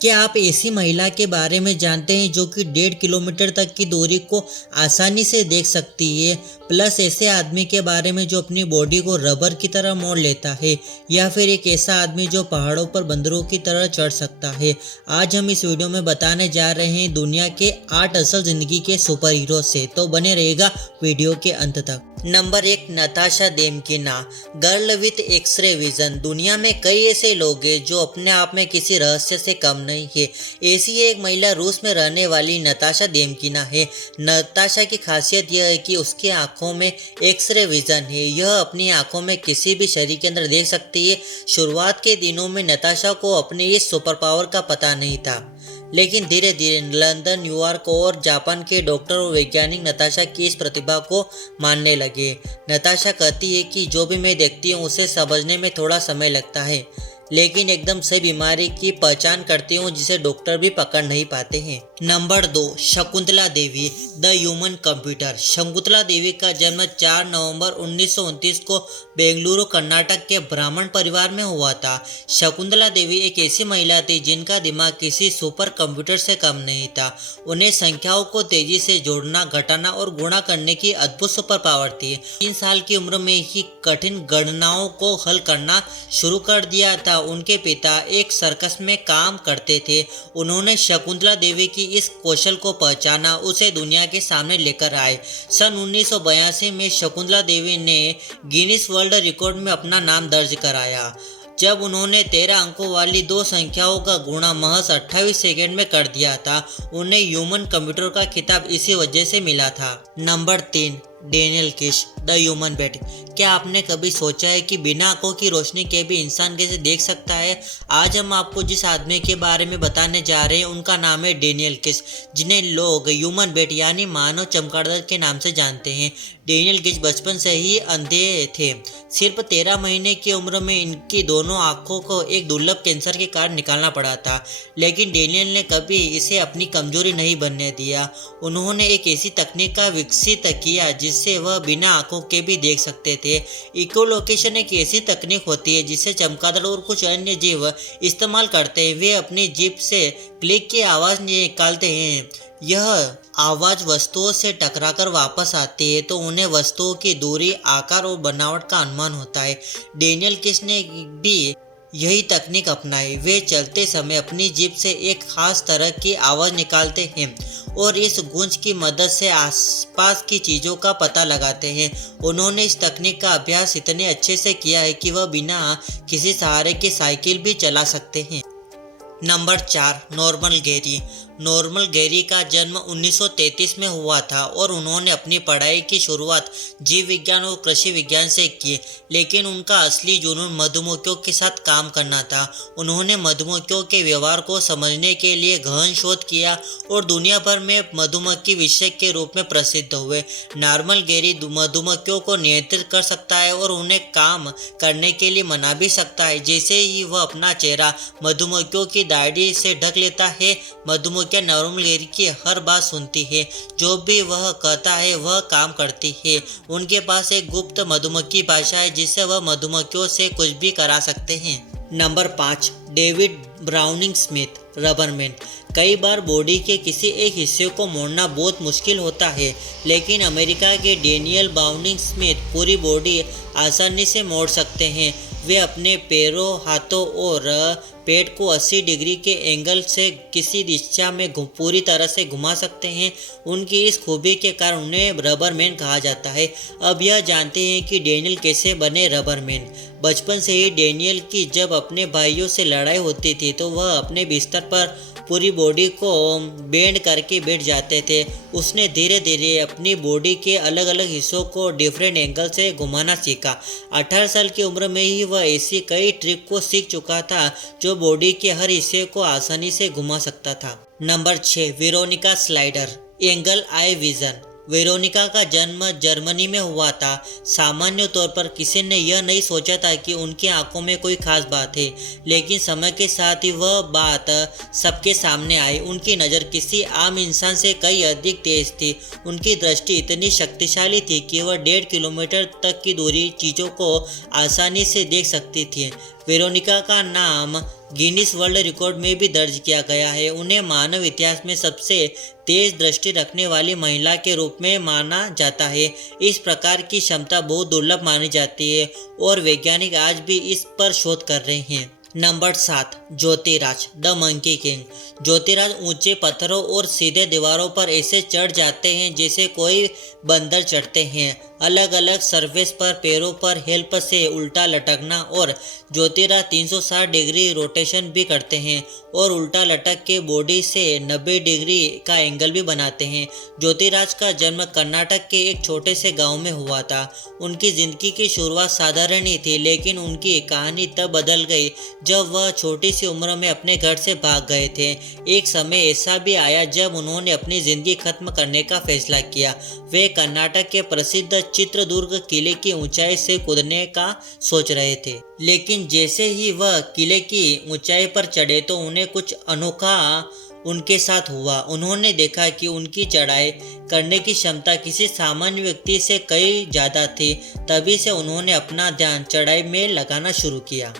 क्या आप ऐसी महिला के बारे में जानते हैं जो कि 1.5 किलोमीटर तक की दूरी को आसानी से देख सकती है? प्लस ऐसे आदमी के बारे में जो अपनी बॉडी को रबर की तरह मोड़ लेता है, या फिर एक ऐसा आदमी जो पहाड़ों पर बंदरों की तरह चढ़ सकता है। आज हम इस वीडियो में बताने जा रहे हैं दुनिया के 8 असल जिंदगी के सुपर हीरो से, तो बने रहेगा वीडियो के अंत तक। Number 1, Natasha Demkina, girl with X-ray vision. दुनिया में कई ऐसे लोग हैं जो अपने आप में किसी रहस्य से कम नहीं है। ऐसी एक महिला रूस में रहने वाली नताशा देमकिना है। नताशा की खासियत यह है कि उसकी आंखों में एक्सरे विजन है। यह अपनी आंखों में किसी भी शरीर के अंदर देख सकती है। शुरुआत के दिनों में नताशा को अपने इस सुपर पावर का पता नहीं था, लेकिन धीरे धीरे लंदन, न्यूयॉर्क और जापान के डॉक्टर और वैज्ञानिक नताशा की इस प्रतिभा को मानने लगे। नताशा कहती है कि जो भी मैं देखती हूँ उसे समझने में थोड़ा समय लगता है, लेकिन एकदम सही बीमारी की पहचान करती हूँ जिसे डॉक्टर भी पकड़ नहीं पाते हैं। Number 2, Shakuntala Devi, the human computer. Shakuntala Devi का जन्म 4 नवंबर 1929 को बेंगलुरु, कर्नाटक के ब्राह्मण परिवार में हुआ था। शकुंतला देवी एक ऐसी महिला थी जिनका दिमाग किसी सुपर कंप्यूटर से कम नहीं था। उन्हें संख्याओं को तेजी से जोड़ना, घटाना और गुणा करने की अद्भुत सुपर पावर थी। 3 साल की उम्र में ही कठिन गणनाओं को हल करना शुरू कर दिया था। उनके पिता एक सर्कस में काम करते थे। उन्होंने शकुंतला देवी की इस कौशल को पहचाना, उसे दुनिया के सामने लेकर आए। सन 1982 में शकुंतला देवी ने गिनीज वर्ल्ड रिकॉर्ड में अपना नाम दर्ज कराया, जब उन्होंने 13 अंकों वाली 2 संख्याओं का गुणा महज 28 सेकंड में कर दिया था। उन्हें ह्यूमन कंप्यूटर का खिताब इसी वजह से मिला था। Number 3, Daniel Kish, the human bat. क्या आपने कभी सोचा है कि बिना आंखों की रोशनी के भी इंसान कैसे देख सकता है? आज हम आपको जिस आदमी के बारे में बताने जा रहे हैं उनका नाम है डेनियल किश, जिन्हें लोग ह्यूमन बेट यानी मानव चमगादड़ के नाम से जानते हैं। डेनियल किश बचपन से ही अंधे थे। सिर्फ 13 महीने की उम्र में इनकी दोनों आंखों को एक दुर्लभ कैंसर के कारण निकालना पड़ा था, लेकिन डेनियल ने कभी इसे अपनी कमजोरी नहीं बनने दिया। उन्होंने एक ऐसी तकनीक का विकसित किया जिससे वह बिना आंखों के भी देख सकते थे। इकोलोकेशन एक ऐसी तकनीक होती है जिसे चमगादड़ और कुछ अन्य जीव इस्तेमाल करते हैं। वे अपनी जीभ से क्लिक की आवाज निकालते हैं। यह आवाज वस्तुओं से टकराकर वापस आती है, तो उन्हें वस्तुओं की दूरी, आकार और बनावट का अनुमान होता है। डेनियल किश ने भी यही तकनीक अपनाई। वे चलते समय अपनी जीभ से एक खास तरह की आवाज निकालते हैं और इस गूंज की मदद से आसपास की चीज़ों का पता लगाते हैं। उन्होंने इस तकनीक का अभ्यास इतने अच्छे से किया है कि वह बिना किसी सहारे की साइकिल भी चला सकते हैं। नंबर 4, नॉर्मन गेरी। नॉर्मन गेरी का जन्म 1933 में हुआ था और उन्होंने अपनी पढ़ाई की शुरुआत जीव विज्ञान और कृषि विज्ञान से की, लेकिन उनका असली जुनून मधुमक्खियों के साथ काम करना था। उन्होंने मधुमक्खियों के व्यवहार को समझने के लिए गहन शोध किया और दुनिया भर में मधुमक्खी विशेषज्ञ के रूप में प्रसिद्ध हुए। नॉर्मन गेरी मधुमक्खियों को नियंत्रित कर सकता है और उन्हें काम करने के लिए मना भी सकता है। जैसे ही वह अपना चेहरा मधुमक्खियों की दाढ़ी से ढक लेता है, मधुमक्खियां नॉर्मन गेरी की हर बात सुनती है। जो भी वह कहता है वह काम करती है। उनके पास एक गुप्त मधुमक्खी भाषा है जिससे वह मधुमक्खियों से कुछ भी करा सकते हैं। Number 5, David Browning Smith, rubberman. कई बार बॉडी के किसी एक हिस्से को मोड़ना बहुत मुश्किल होता है, लेकिन अमेरिका के डेनियल ब्राउनिंग स्मिथ पूरी बॉडी आसानी से मोड़ सकते हैं। वे अपने पैरों, हाथों और पेट को 80 डिग्री के एंगल से किसी दिशा में पूरी तरह से घुमा सकते हैं। उनकी इस खूबी के कारण उन्हें रबरमैन कहा जाता है। अब यह जानते हैं कि डेनियल कैसे बने रबरमैन। बचपन से ही डेनियल की जब अपने भाइयों से लड़ाई होती थी तो वह अपने बिस्तर पर पूरी बॉडी को बेंड करके बैठ जाते थे। उसने धीरे धीरे अपनी बॉडी के अलग अलग हिस्सों को डिफरेंट एंगल से घुमाना सीखा। 18 साल की उम्र में ही वह ऐसी कई ट्रिक को सीख चुका था जो बॉडी के हर हिस्से को आसानी से घुमा सकता था। Number 6, Veronica slider, angle eye vision. Veronica का जन्म जर्मनी में हुआ था। सामान्य तौर पर किसी ने यह नहीं सोचा था कि उनकी आंखों में कोई खास बात है, लेकिन समय के साथ ही वह बात सबके सामने आई। उनकी नज़र किसी आम इंसान से कई अधिक तेज थी। उनकी दृष्टि इतनी शक्तिशाली थी कि वह 1.5 किलोमीटर तक की दूरी चीज़ों को आसानी से देख सकती थी। वेरोनिका का नाम गिनीज वर्ल्ड रिकॉर्ड में भी दर्ज किया गया है। उन्हें मानव इतिहास में सबसे तेज दृष्टि रखने वाली महिला के रूप में माना जाता है। इस प्रकार की क्षमता बहुत दुर्लभ मानी जाती है और वैज्ञानिक आज भी इस पर शोध कर रहे हैं। Number 7, Jyotiraj the monkey king. Jyotiraj ऊंचे पत्थरों और सीधे दीवारों पर ऐसे चढ़ जाते हैं जैसे कोई बंदर चढ़ते हैं। अलग अलग सरफेस पर पैरों पर हेल्प से उल्टा लटकना, और ज्योतिराज 360 डिग्री रोटेशन भी करते हैं और उल्टा लटक के बॉडी से 90 डिग्री का एंगल भी बनाते हैं। ज्योतिराज का जन्म कर्नाटक के एक छोटे से गांव में हुआ था। उनकी जिंदगी की शुरुआत साधारण ही थी, लेकिन उनकी कहानी तब बदल गई जब वह छोटी सी उम्र में अपने घर से भाग गए थे। एक समय ऐसा भी आया जब उन्होंने अपनी जिंदगी खत्म करने का फैसला किया। वे कर्नाटक के प्रसिद्ध चित्रदुर्ग किले की ऊंचाई से कूदने का सोच रहे थे, लेकिन जैसे ही वह किले की ऊंचाई पर चढ़े तो उन्हें कुछ अनोखा उनके साथ हुआ। उन्होंने देखा कि उनकी चढ़ाई करने की क्षमता किसी सामान्य व्यक्ति से कई ज़्यादा थी। तभी से उन्होंने अपना ध्यान चढ़ाई में लगाना शुरू किया।